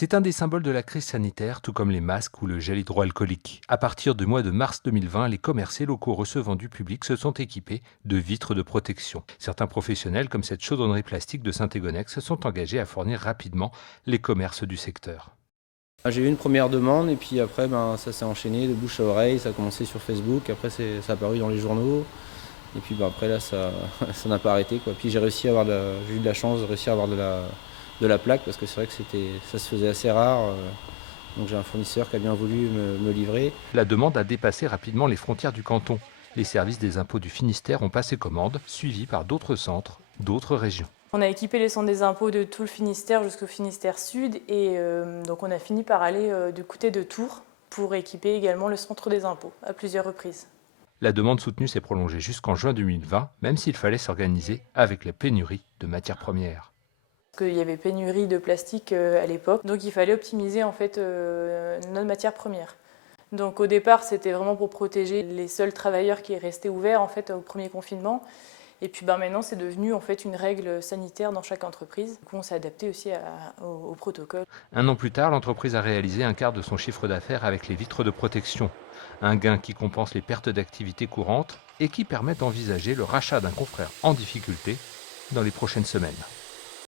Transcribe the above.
C'est un des symboles de la crise sanitaire, tout comme les masques ou le gel hydroalcoolique. À partir du mois de mars 2020, les commerces et locaux recevant du public se sont équipés de vitres de protection. Certains professionnels, comme cette chaudronnerie plastique de Saint-Égonec, se sont engagés à fournir rapidement les commerces du secteur. J'ai eu une première demande et puis après, ça s'est enchaîné de bouche à oreille. Ça a commencé sur Facebook, après ça a apparu dans les journaux. Et puis après là, ça ça n'a pas arrêté, quoi. Puis j'ai eu de la chance de réussir à avoir de la plaque parce que c'est vrai que ça se faisait assez rare. Donc j'ai un fournisseur qui a bien voulu me livrer. La demande a dépassé rapidement les frontières du canton. Les services des impôts du Finistère ont passé commande, suivis par d'autres centres, d'autres régions. On a équipé les centres des impôts de tout le Finistère jusqu'au Finistère Sud et donc on a fini par aller du côté de Tours pour équiper également le centre des impôts à plusieurs reprises. La demande soutenue s'est prolongée jusqu'en juin 2020, même s'il fallait s'organiser avec la pénurie de matières premières. Parce qu'il y avait pénurie de plastique à l'époque, donc il fallait optimiser en fait notre matière première. Donc au départ, c'était vraiment pour protéger les seuls travailleurs qui restaient ouverts en fait au premier confinement. Et puis maintenant, c'est devenu en fait une règle sanitaire dans chaque entreprise. Du coup, on s'est adapté aussi au protocole. Un an plus tard, l'entreprise a réalisé un quart de son chiffre d'affaires avec les vitres de protection. Un gain qui compense les pertes d'activité courantes et qui permet d'envisager le rachat d'un confrère en difficulté dans les prochaines semaines.